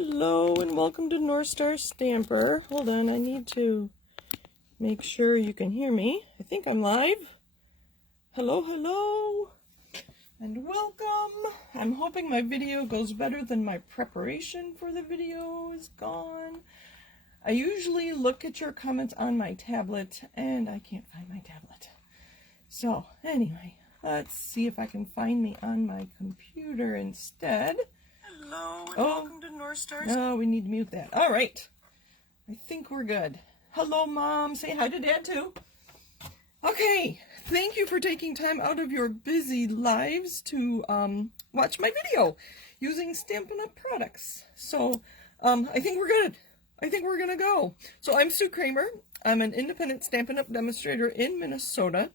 Hello and welcome to North Star Stamper. Hold on, I need to make sure you can hear me. I think I'm live. Hello, hello, and welcome. I'm hoping my video goes better than my preparation for the video is gone. I usually look at your comments on my tablet, and I can't find my tablet. So, anyway, let's see if I can find me on my computer instead. Hello and welcome to North Star. Oh, we need to mute that. All right. I think we're good. Hello, Mom. Say hi to Dad, too. Okay. Thank you for taking time out of your busy lives to watch my video using Stampin' Up! Products. So, I think we're good. I think we're going to go. So, I'm Sue Kramer. I'm an independent Stampin' Up! Demonstrator in Minnesota.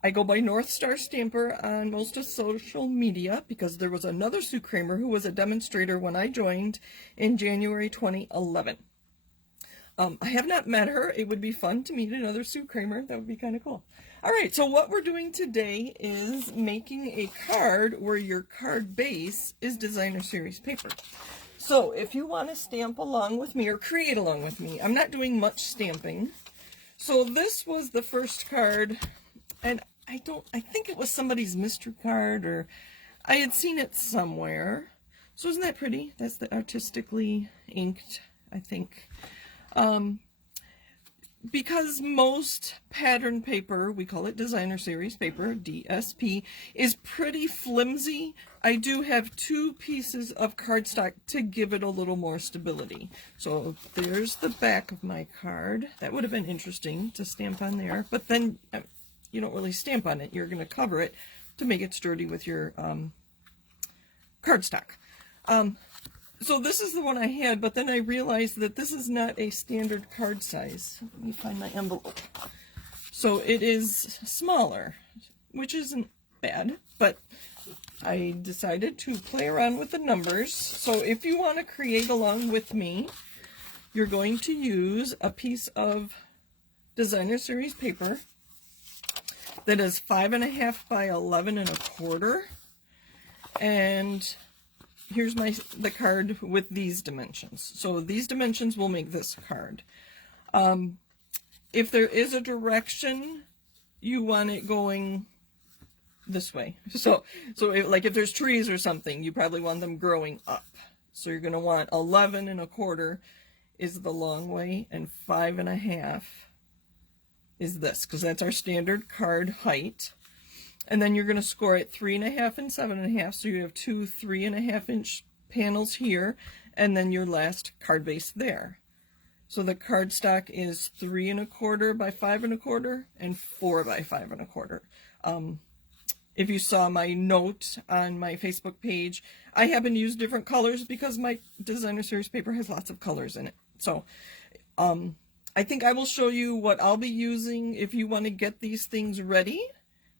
I go by North Star Stamper on most of social media because there was another Sue Kramer who was a demonstrator when I joined in January 2011. I have not met her. It would be fun to meet another Sue Kramer. That would be kind of cool. All right, so what we're doing today is making a card where your card base is designer series paper. So if you want to stamp along with me or create along with me, I'm not doing much stamping. So this was the first card. And I think it was somebody's mystery card, or I had seen it somewhere. So isn't that pretty? That's the artistically inked, I think. Because most pattern paper, we call it designer series paper, DSP, is pretty flimsy, I do have two pieces of cardstock to give it a little more stability. So there's the back of my card. That would have been interesting to stamp on there, but then you don't really stamp on it. You're going to cover it to make it sturdy with your cardstock. So this is the one I had, but then I realized that this is not a standard card size. Let me find my envelope. So it is smaller, which isn't bad, but I decided to play around with the numbers. So if you want to create along with me, you're going to use a piece of designer series paper that is 5.5 by 11.25, and here's the card with these dimensions. So these dimensions will make this card. If there is a direction, you want it going this way. So if there's trees or something, you probably want them growing up. So you're going to want 11.25 is the long way, and 5.5 is this, because that's our standard card height. And then you're going to score it 3.5 and 7.5, so you have two 3.5-inch panels here, and then your last card base there. So the cardstock is 3.25 by 5.25 and 4 by 5.25. If you saw my note on my Facebook page, I happen to use different colors because my designer series paper has lots of colors in it. So I think I will show you what I'll be using if you want to get these things ready.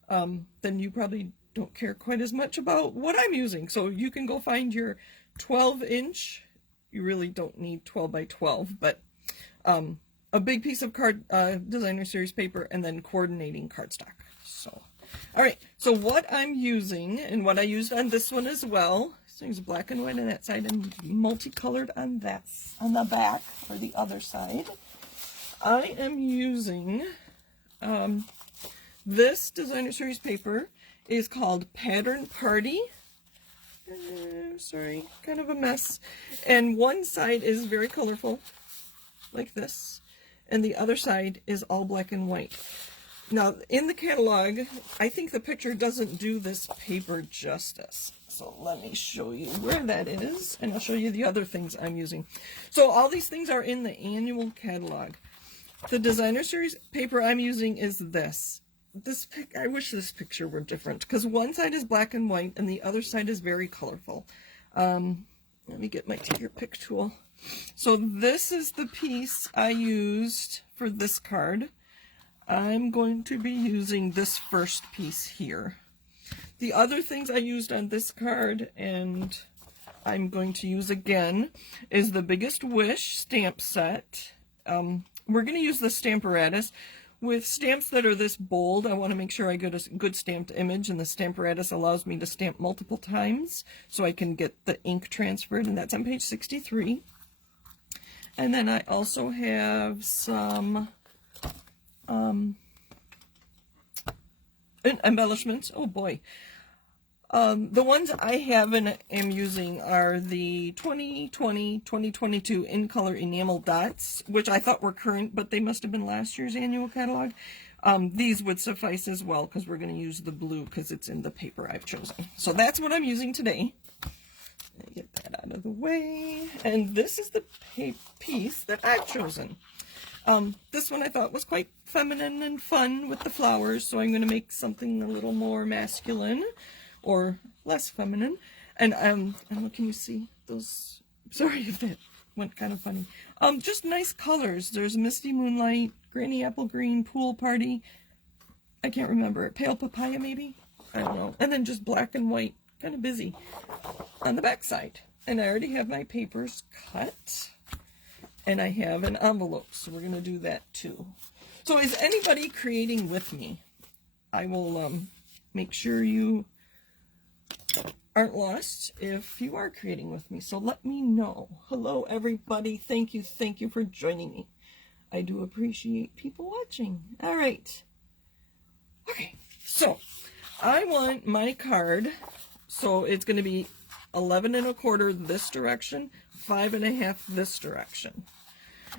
Then you probably don't care quite as much about what I'm using. So you can go find your 12-inch. You really don't need 12 by 12, but a big piece of designer series paper, and then coordinating cardstock. So, all right. So what I'm using, and what I used on this one as well, this thing's black and white on that side and multicolored on the back or the other side. I am using this designer series paper is called Pattern Party. Sorry, kind of a mess. And one side is very colorful, like this, and the other side is all black and white. Now, in the catalog, I think the picture doesn't do this paper justice. So let me show you where that is, and I'll show you the other things I'm using. So all these things are in the annual catalog. The designer series paper I'm using is this. I wish this picture were different, because one side is black and white and the other side is very colorful. Let me get my take your pick tool. So this is the piece I used for this card. I'm going to be using this first piece here. The other things I used on this card, and I'm going to use again, is the Biggest Wish stamp set. We're going to use the Stamparatus. with stamps that are this bold, I want to make sure I get a good stamped image, and the Stamparatus allows me to stamp multiple times so I can get the ink transferred, and that's on page 63. And then I also have some embellishments. Oh boy. The ones I have and am using are the 2020-2022 in color enamel dots, which I thought were current, but they must have been last year's annual catalog. These would suffice as well because we're going to use the blue because it's in the paper I've chosen. So that's what I'm using today. Get that out of the way. And this is the piece that I've chosen. This one I thought was quite feminine and fun with the flowers, so I'm going to make something a little more masculine or less feminine. And I don't know, can you see those? Sorry if that went kind of funny. Just nice colors. There's Misty Moonlight, Granny Apple Green, Pool Party. I can't remember. Pale Papaya maybe? I don't know. And then just black and white. Kind of busy on the back side. And I already have my papers cut. And I have an envelope, so we're going to do that too. So is anybody creating with me? I will make sure you aren't lost if you are creating with me. So let me know. Hello, everybody. Thank you for joining me. I do appreciate people watching. All right. Okay, so I want my card, so it's going to be 11 1/4 this direction, 5 1/2 this direction.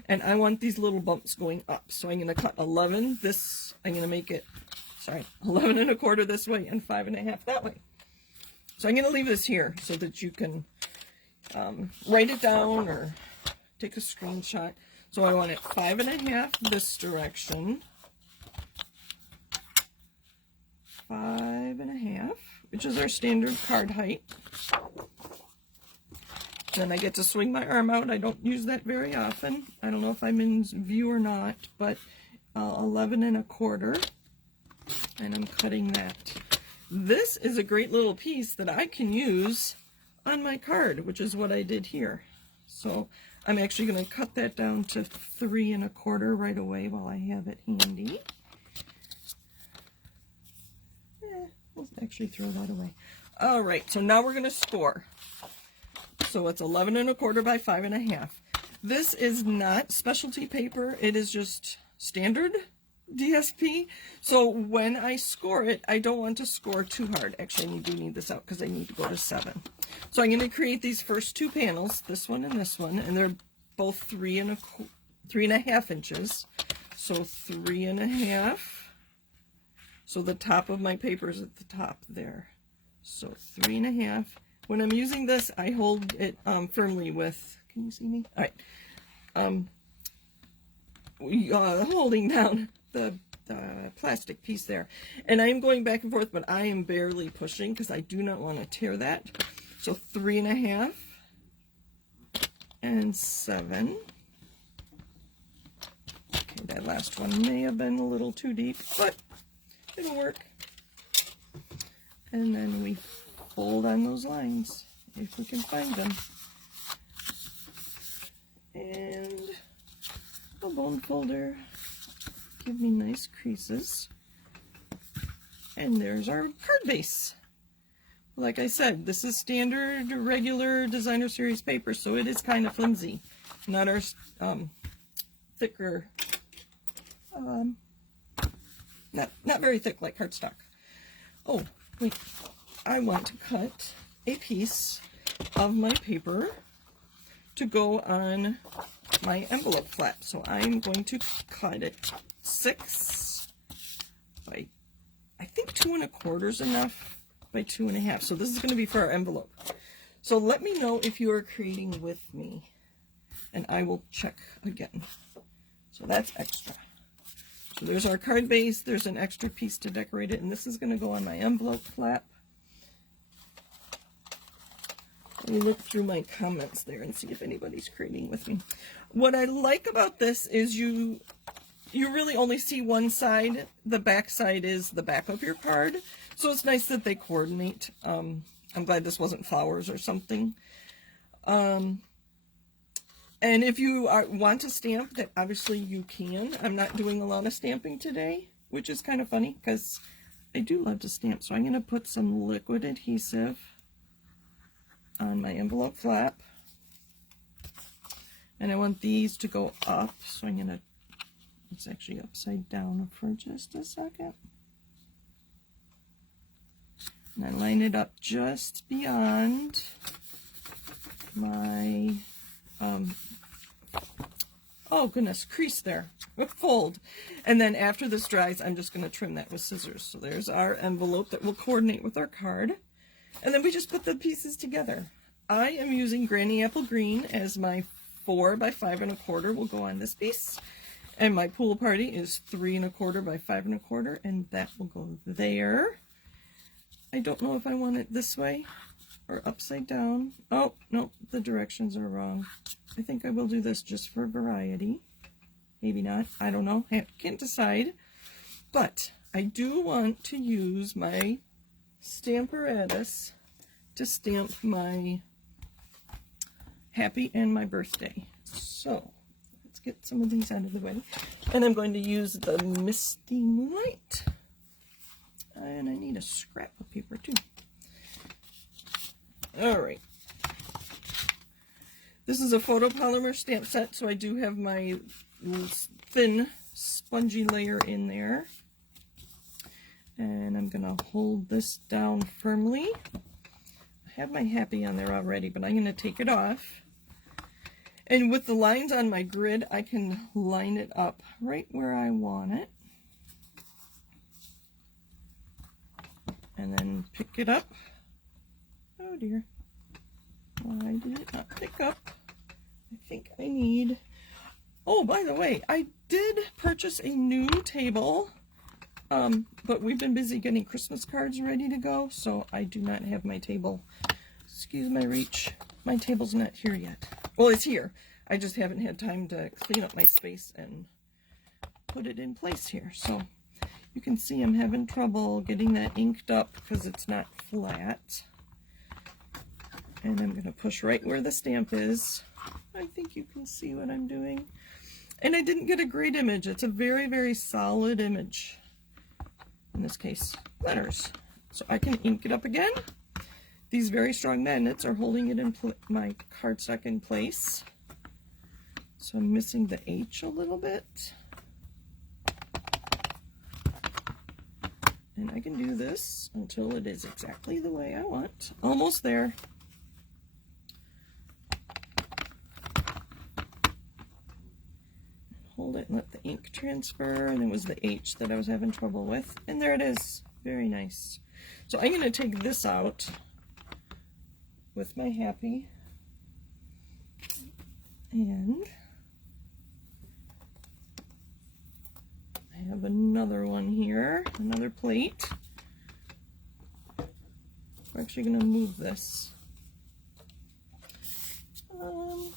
And I want these little bumps going up. So I'm going to cut 11 this, I'm going to make it, 11 1/4 this way and 5 1/2 that way. So I'm going to leave this here so that you can write it down or take a screenshot. So I want it 5 1/2 this direction, 5 1/2, which is our standard card height. Then I get to swing my arm out. I don't use that very often. I don't know if I'm in view or not, but 11 1/4, and I'm cutting that. This is a great little piece that I can use on my card, which is what I did here. So I'm actually going to cut that down to 3 1/4 right away while I have it handy. We'll actually throw that away. All right, so now we're going to score. So it's 11 1/4 by 5 1/2. This is not specialty paper. It is just standard DSP. So when I score it, I don't want to score too hard. Actually, I do need this out because I need to go to 7. So I'm going to create these first two panels, this one, and they're both 3 1/2 inches. So 3 1/2. So the top of my paper is at the top there. So 3 1/2. When I'm using this, I hold it firmly with, can you see me? All right. Holding down the plastic piece there. And I'm going back and forth, but I am barely pushing because I do not want to tear that. So 3 1/2 and 7. Okay, that last one may have been a little too deep, but it'll work. And then we fold on those lines if we can find them. And a bone folder. Give me nice creases. And there's our card base. Like I said, this is standard, regular designer series paper, so it is kind of flimsy. Not our thicker, not very thick like cardstock. Oh, wait. I want to cut a piece of my paper to go on my envelope flap. So I'm going to cut it 6 by, I think 2 1/4 is enough, by 2 1/2. So this is going to be for our envelope. So let me know if you are creating with me, and I will check again. So that's extra. So there's our card base. There's an extra piece to decorate it, and this is going to go on my envelope flap. Let me look through my comments there and see if anybody's creating with me. What I like about this is you really only see one side. The back side is the back of your card. So it's nice that they coordinate. I'm glad this wasn't flowers or something. And if you want to stamp, that obviously you can. I'm not doing a lot of stamping today, which is kind of funny because I do love to stamp. So I'm going to put some liquid adhesive on my envelope flap. And I want these to go up, so I'm going to, it's actually upside down for just a second. And I line it up just beyond my, oh goodness, crease there, fold. And then after this dries, I'm just going to trim that with scissors. So there's our envelope that will coordinate with our card. And then we just put the pieces together. I am using Granny Apple Green as my 4 by 5 1/4 will go on this piece, and my pool party is 3 1/4 by 5 1/4, and that will go there. I don't know if I want it this way or upside down. Oh no, the directions are wrong. I think I will do this just for variety. Maybe not. I don't know. I can't decide. But I do want to use my Stamparatus to stamp my happy and my birthday. So let's get some of these out of the way. And I'm going to use the Misty Moonlight. And I need a scrap of paper too. Alright. This is a photopolymer stamp set, so I do have my thin spongy layer in there. And I'm going to hold this down firmly. I have my happy on there already, but I'm going to take it off. And with the lines on my grid, I can line it up right where I want it. And then pick it up. Oh dear. Why did it not pick up? I think I need... Oh, by the way, I did purchase a new table, but we've been busy getting Christmas cards ready to go, so I do not have my table. Excuse my reach. My table's not here yet. Well, it's here. I just haven't had time to clean up my space and put it in place here. So you can see I'm having trouble getting that inked up because it's not flat. And I'm going to push right where the stamp is. I think you can see what I'm doing. And I didn't get a great image. It's a very, very solid image. In this case, letters. So I can ink it up again. These very strong magnets are holding it in my cardstock in place. So I'm missing the H a little bit. And I can do this until it is exactly the way I want. Almost there. Hold it and let the ink transfer, and it was the H that I was having trouble with. And there it is. Very nice. So I'm going to take this out with my happy, and I have another one here, another plate. We're actually going to move this. We'll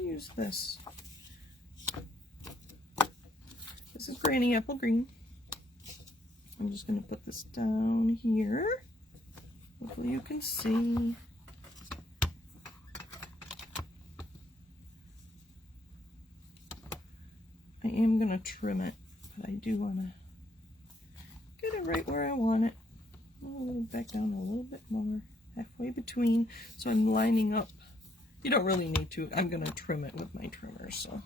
use this. This is Granny Apple Green. I'm just going to put this down here. Hopefully you can see. I am going to trim it, but I do want to get it right where I want it. A little back down a little bit more, halfway between, so I'm lining up. You don't really need to. I'm going to trim it with my trimmer, so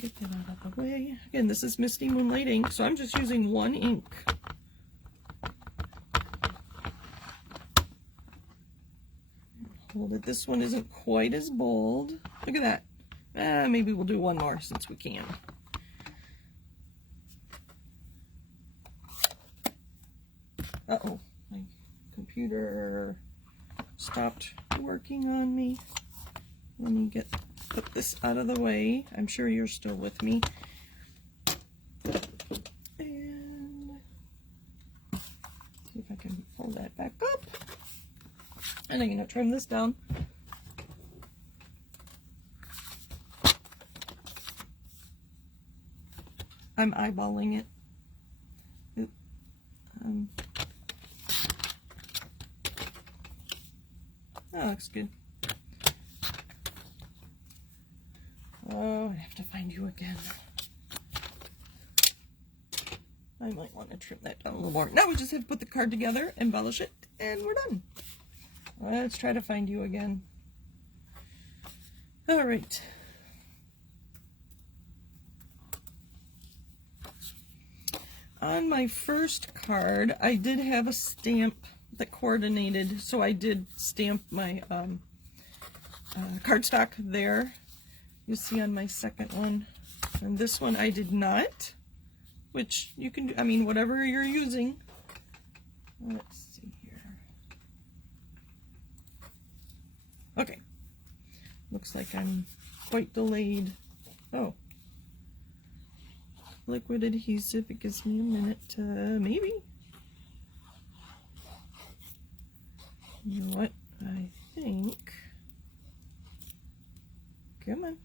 get that out of the way. Again, this is Misty Moonlight ink, so I'm just using one ink. Hold it. This one isn't quite as bold. Look at that. Maybe we'll do one more since we can. Uh-oh, my computer stopped working on me. Let me put this out of the way. I'm sure you're still with me. And see if I can pull that back up. And I'm going to trim this down. I'm eyeballing it. That looks good. Oh, I have to find you again. I might want to trim that down a little more. Now we just have to put the card together, embellish it, and we're done. Let's try to find you again. All right. On my first card, I did have a stamp that coordinated, so I did stamp my cardstock there. You see on my second one. And this one I did not, which you can do, I mean, whatever you're using. Let's see here. Okay. Looks like I'm quite delayed. Oh. Liquid adhesive, it gives me a minute to, maybe. You know what? I think, come on.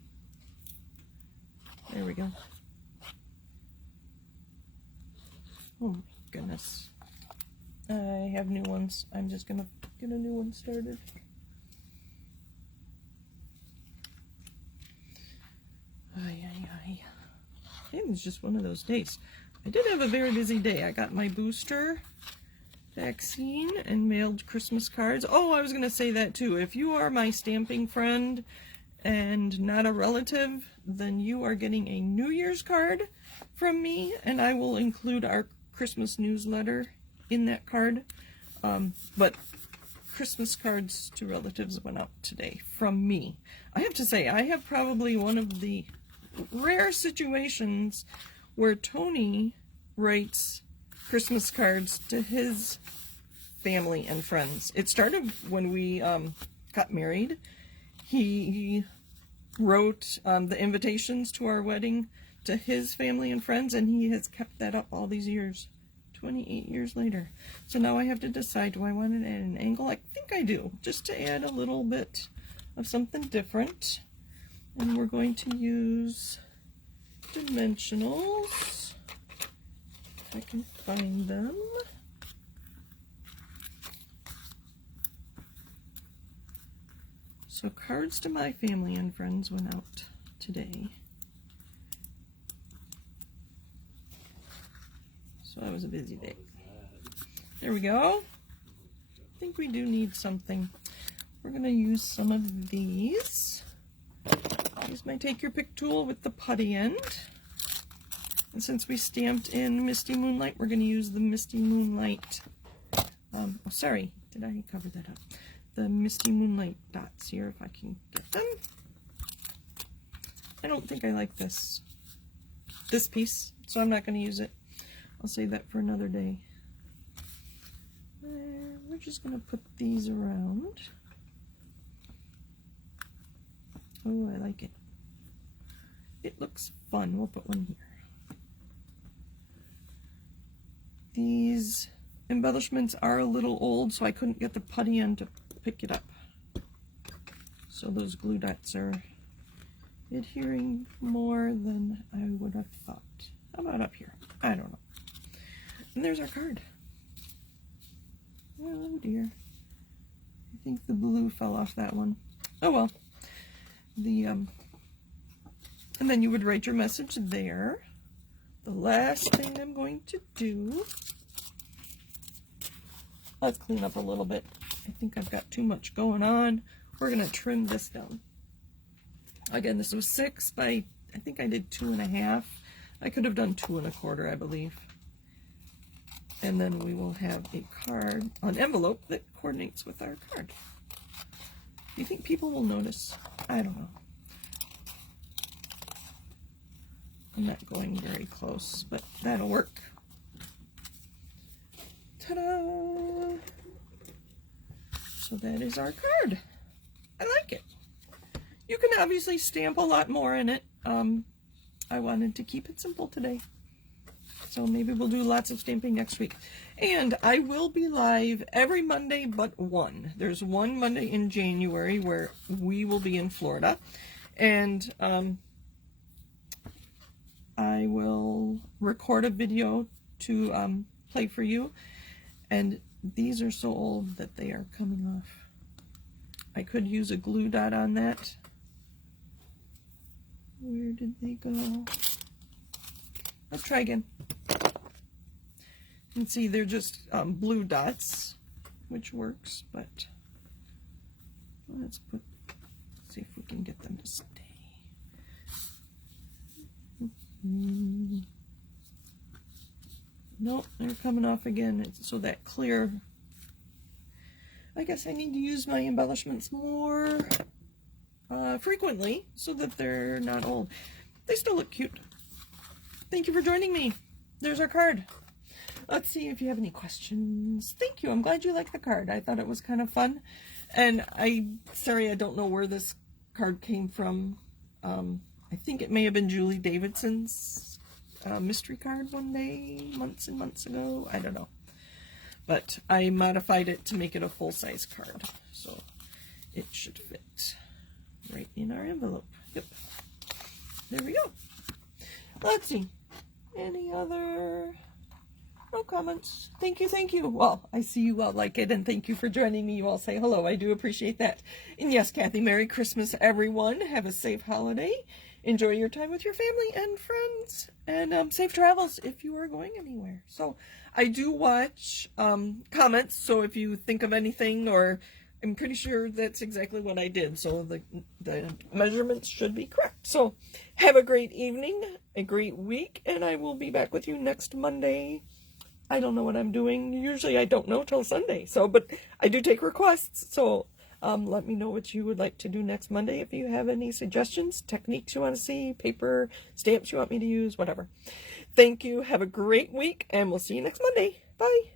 There we go. Oh my goodness. I have new ones. I'm just gonna get a new one started. Ay, ay, ay. It was just one of those days. I did have a very busy day. I got my booster vaccine and mailed Christmas cards. Oh, I was going to say that too. If you are my stamping friend and not a relative, then you are getting a New Year's card from me, and I will include our Christmas newsletter in that card. But Christmas cards to relatives went out today from me. I have to say, I have probably one of the rare situations where Tony writes Christmas cards to his family and friends. It started when we got married. He wrote the invitations to our wedding to his family and friends, and he has kept that up all these years, 28 years later. So now I have to decide, do I want it at an angle? I think I do, just to add a little bit of something different. And we're going to use dimensionals, if I can find them. So cards to my family and friends went out today. So that was a busy day. There we go. I think we do need something. We're going to use some of these. Use my Take Your Pick tool with the putty end. And since we stamped in Misty Moonlight, we're going to use the Misty Moonlight, oh sorry, did I cover that up? The Misty Moonlight dots here, if I can get them. I don't think I like this piece, so I'm not going to use it. I'll save that for another day. We're just going to put these around. Oh, I like it. It looks fun. We'll put one here. These embellishments are a little old, so I couldn't get the putty end to pick it up. So those glue dots are adhering more than I would have thought. How about up here? I don't know. And there's our card. Oh dear. I think the blue fell off that one. Oh well. And then you would write your message there. The last thing I'm going to do, let's clean up a little bit. I think I've got too much going on. We're going to trim this down. Again, this was 6 by, I think I did 2.5. I could have done 2 1/4, I believe. And then we will have a card, an envelope that coordinates with our card. Do you think people will notice? I don't know. I'm not going very close, but that'll work. Ta-da! So that is our card. I like it. You can obviously stamp a lot more in it. I wanted to keep it simple today. So maybe we'll do lots of stamping next week. And I will be live every Monday but one. There's one Monday in January where we will be in Florida. And I will record a video to play for you. And these are so old that they are coming off. I could use a glue dot on that. Where did they go? Let's try again. You can see they're just blue dots, which works, but let's see if we can get them to stay. Nope, they're coming off again. So that clear, I guess I need to use my embellishments more frequently so that they're not old. They still look cute. Thank you for joining me. There's our card. Let's see if you have any questions. Thank you. I'm glad you liked the card. I thought it was kind of fun. And sorry, I don't know where this card came from. I think it may have been Julie Davidson's mystery card one day, months and months ago. I don't know. But I modified it to make it a full-size card. So it should fit right in our envelope. Yep. There we go. Let's see. Any other... No comments. Thank you, thank you. Well, I see you all like it, and thank you for joining me. You all say hello. I do appreciate that. And yes, Kathy, Merry Christmas, everyone. Have a safe holiday. Enjoy your time with your family and friends. And safe travels if you are going anywhere. So I do watch comments, so if you think of anything, or I'm pretty sure that's exactly what I did. So the measurements should be correct. So have a great evening, a great week, and I will be back with you next Monday. I don't know what I'm doing. Usually I don't know till Sunday. But I do take requests. So let me know what you would like to do next Monday. If you have any suggestions, techniques you want to see, paper, stamps you want me to use, whatever. Thank you. Have a great week, and we'll see you next Monday. Bye.